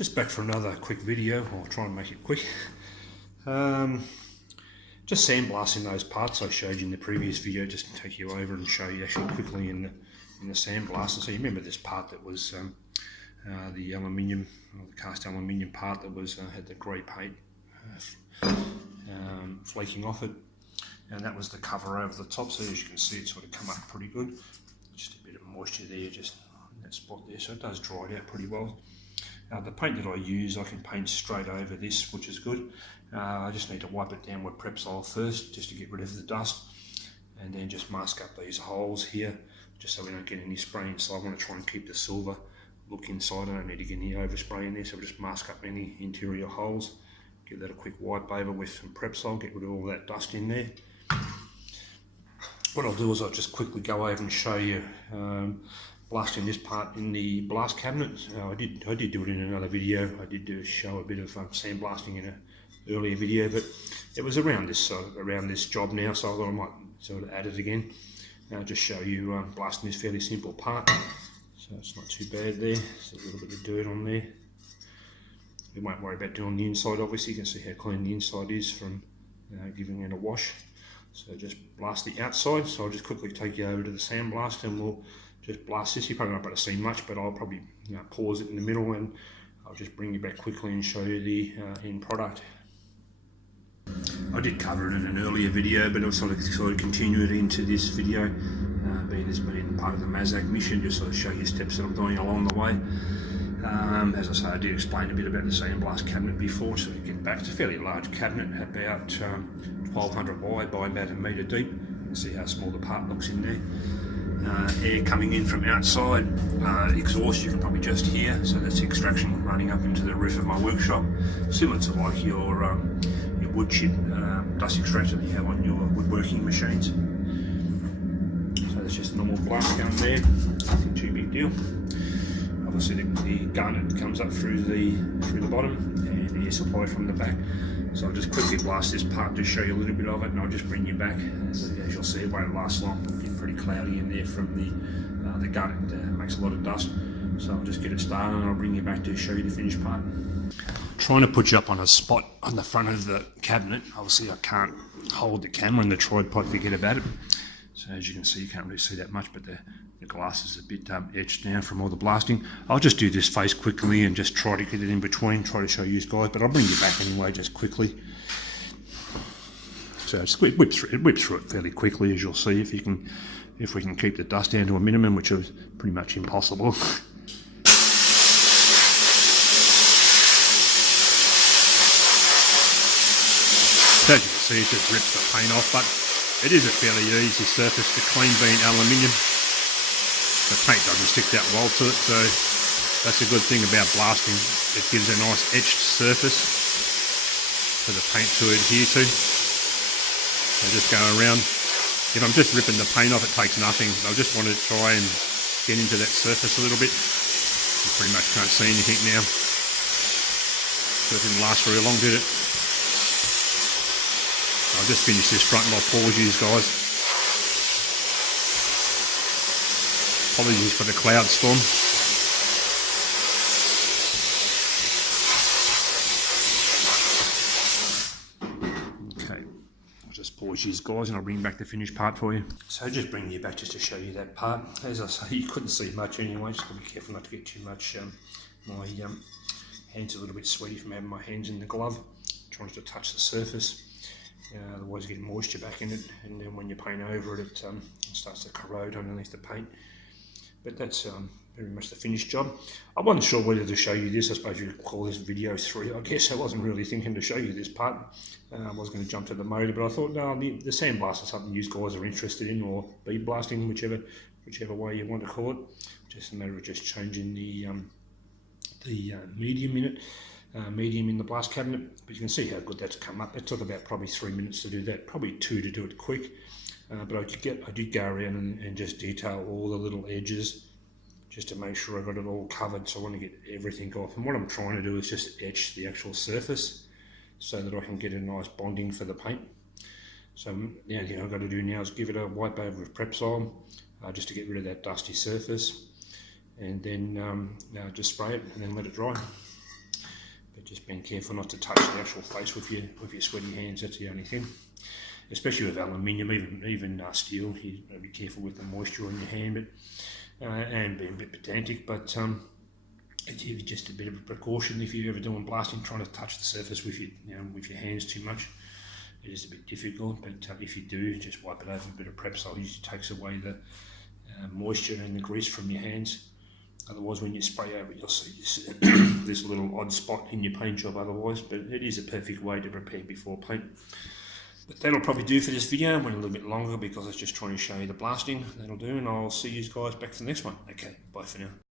Just back for another quick video. I'll try and make it quick. Just sandblasting those parts I showed you in the previous video, just to take you over and show you actually quickly in the sandblaster. So you remember this part that was the aluminium, or the cast aluminium part that was had the grey paint flaking off it, and that was the cover over the top. So as you can see, it's sort of come up pretty good. Just a bit of moisture there, just in that spot there, so it does dry it out pretty well. The paint that I use, I can paint straight over this, which is good. I just need to wipe it down with Prepsol first, just to get rid of the dust, and then just mask up these holes here, just so we don't get any spray inside. I want to try and keep the silver look inside. I don't need to get any overspray in there, so I'll just mask up any interior holes. Give that a quick wipe over with some Prepsol, get rid of all that dust in there. What I'll do is I'll just quickly go over and show you blasting this part in the blast cabinet. I did do it in another video. I did show a bit of sandblasting in an earlier video, but it was around this job now, so I thought I might sort of add it again. Just show you blasting this fairly simple part. So it's not too bad there. There's a little bit of dirt on there. We won't worry about doing the inside. Obviously, you can see how clean the inside is from giving it a wash. So just blast the outside. So I'll just quickly take you over to the sandblaster and we'll just blast this. You probably won't be able to see much, but I'll probably pause it in the middle and I'll just bring you back quickly and show you the end product. I did cover it in an earlier video, but I'll sort of continue it into this video, being as being part of the Mazak mission, just sort of show you steps that I'm doing along the way. As I say, I did explain a bit about the sandblast cabinet before, so you get back. It's a fairly large cabinet, about 1200 wide by about 1 metre deep. You can see how small the part looks in there. Air coming in from outside, exhaust you can probably just hear, so that's extraction running up into the roof of my workshop, similar to like your wood chip dust extractor that you have on your woodworking machines. So that's just a normal blast gun there, nothing too big deal. Obviously the garnet comes up through the bottom and the air supply from the back. So I'll just quickly blast this part to show you a little bit of it, and I'll just bring you back. As you'll see, it won't last long. It'll get pretty cloudy in there from the garnet. Makes a lot of dust. So I'll just get it started and I'll bring you back to show you the finished part. Trying to put you up on a spot on the front of the cabinet. Obviously I can't hold the camera and the tripod to get about it. So as you can see, you can't really see that much, but the glass is a bit etched now from all the blasting. I'll just do this face quickly and just try to get it in between, try to show you guys, but I'll bring you back anyway just quickly. So just whip through it fairly quickly, as you'll see, if we can keep the dust down to a minimum, which is pretty much impossible. So as you can see, it just rips the paint off, but it is a fairly easy surface to clean, being aluminium. The paint doesn't stick that well to it, so that's a good thing about blasting. It gives a nice etched surface for the paint to adhere to. So just go around. If I'm just ripping the paint off, it takes nothing. I just want to try and get into that surface a little bit. You pretty much can't see anything now. So it didn't last very long, did it? I'll just finish this front and I'll pause you guys. Apologies for the cloud storm. Okay, I'll just pause you guys and I'll bring back the finished part for you. So just bringing you back just to show you that part. As I say, you couldn't see much anyway, just gotta be careful not to get too much. My hands are a little bit sweaty from having my hands in the glove, trying to touch the surface. Otherwise you get moisture back in it, and then when you paint over it, it starts to corrode underneath the paint. But that's very much the finished job. I wasn't sure whether to show you this. I suppose you'd call this video 3. I guess I wasn't really thinking to show you this part. I was going to jump to the motor, but I thought, no, the sandblast is something you guys are interested in, or bead blasting, whichever way you want to call it. Just a matter of just changing the medium in it. Medium in the blast cabinet, but you can see how good that's come up. It took about probably 3 minutes to do that, probably 2 to do it quick. But I did go around and just detail all the little edges, just to make sure I got it all covered. So I want to get everything off. And what I'm trying to do is just etch the actual surface so that I can get a nice bonding for the paint. So the only thing I've got to do now is give it a wipe over with Prepsol, just to get rid of that dusty surface, and then just spray it and then let it dry. but just being careful not to touch the actual face with your sweaty hands. That's the only thing. Especially with aluminium, even steel, you be careful with the moisture on your hand, but and being a bit pedantic. But it's just a bit of a precaution if you're ever doing blasting, trying to touch the surface with your hands too much. It is a bit difficult, but if you do, just wipe it over a bit of Prepsol. Usually takes away the moisture and the grease from your hands. Otherwise, when you spray over, you'll see this little odd spot in your paint job otherwise, but it is a perfect way to prepare before paint. But that'll probably do for this video. I went a little bit longer because I was just trying to show you the blasting. That'll do, and I'll see you guys back for the next one. Okay, bye for now.